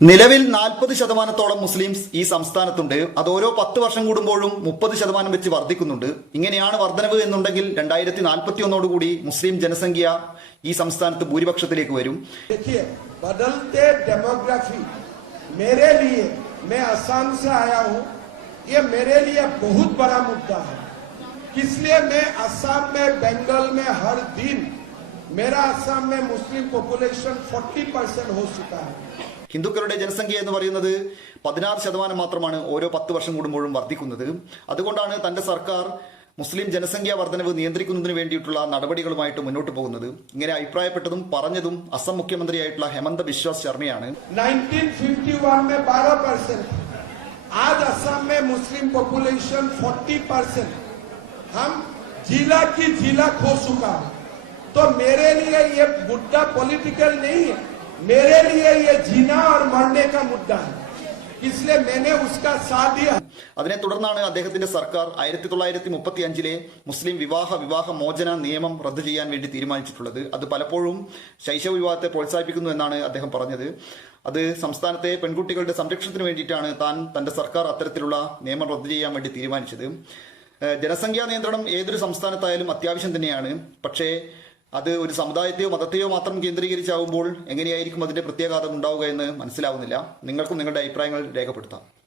നിലവിൽ നാൽപ്പത് ശതമാനത്തോളം മുസ്ലിംസ് ഈ സംസ്ഥാനത്തുണ്ട് അത് ഓരോ പത്ത് വർഷം കൂടുമ്പോഴും മുപ്പത് ശതമാനം വെച്ച് വർദ്ധിക്കുന്നുണ്ട് ഇങ്ങനെയാണ് വർധനവ് എന്നുണ്ടെങ്കിൽ രണ്ടായിരത്തി നാൽപ്പത്തി ഒന്നോടുകൂടി മുസ്ലിം ജനസംഖ്യ ഈ സംസ്ഥാനത്ത് ഭൂരിപക്ഷത്തിലേക്ക് വരും देखिए बदलते डेमोग्राफी मेरे लिए मैं असम से आया हूं ये मेरे लिए बहुत बड़ा मुद्दा है इसलिए मैं असम में बंगाल में हर दिन मेरा असम में मुस्लिम पॉपुलेशन 40 परसेंट हो चुका है ഹിന്ദുക്കളുടെ ജനസംഖ്യ എന്ന് പറയുന്നത് പതിനാറ് ശതമാനം മാത്രമാണ് ഓരോ പത്ത് വർഷം കൂടുമ്പോഴും വർദ്ധിക്കുന്നത് അതുകൊണ്ടാണ് തന്റെ സർക്കാർ മുസ്ലിം ജനസംഖ്യാ വർധനവ് നിയന്ത്രിക്കുന്നതിന് വേണ്ടിയിട്ടുള്ള നടപടികളുമായിട്ട് മുന്നോട്ട് പോകുന്നത് ഇങ്ങനെ അഭിപ്രായപ്പെട്ടതും പറഞ്ഞതും അസം മുഖ്യമന്ത്രിയായിട്ടുള്ള ഹെമന്ത ബിശ്വാസ് ശർമ്മയാണ് 1951 में 12 परसेंट आज असम में मुस्लिम पॉपुलेशन 40 परसेंट हम जिला की जिला खो चुका है तो मेरे लिए ये मुद्दा पॉलिटिकल नहीं है मेरे लिए ये जीना और मरने का मुद्दा है इसलिए मैंने उसका साथ दिया അതിനെ തുടർന്നാണ് അദ്ദേഹത്തിന്റെ സർക്കാർ ആയിരത്തി തൊള്ളായിരത്തി മുപ്പത്തി അഞ്ചിലെ മുസ്ലിം വിവാഹ വിവാഹ മോചന നിയമം റദ്ദു ചെയ്യാൻ വേണ്ടി തീരുമാനിച്ചിട്ടുള്ളത് അത് പലപ്പോഴും ശൈശവ വിവാഹത്തെ പ്രോത്സാഹിപ്പിക്കുന്നു എന്നാണ് അദ്ദേഹം പറഞ്ഞത് അത് സംസ്ഥാനത്തെ പെൺകുട്ടികളുടെ സംരക്ഷണത്തിന് വേണ്ടിയിട്ടാണ് താൻ തന്റെ സർക്കാർ അത്തരത്തിലുള്ള നിയമം റദ്ദു ചെയ്യാൻ വേണ്ടി തീരുമാനിച്ചത് ഏഹ് ജനസംഖ്യാ നിയന്ത്രണം ഏതൊരു സംസ്ഥാനത്തായാലും അത്യാവശ്യം തന്നെയാണ് പക്ഷേ അത് ഒരു സമുദായത്തെയോ മതത്തെയോ മാത്രം കേന്ദ്രീകരിച്ചാകുമ്പോൾ എങ്ങനെയായിരിക്കും അതിന്റെ പ്രത്യാഘാതം ഉണ്ടാവുക എന്ന് മനസ്സിലാവുന്നില്ല. നിങ്ങൾക്കും നിങ്ങളുടെ അഭിപ്രായങ്ങൾ രേഖപ്പെടുത്താം.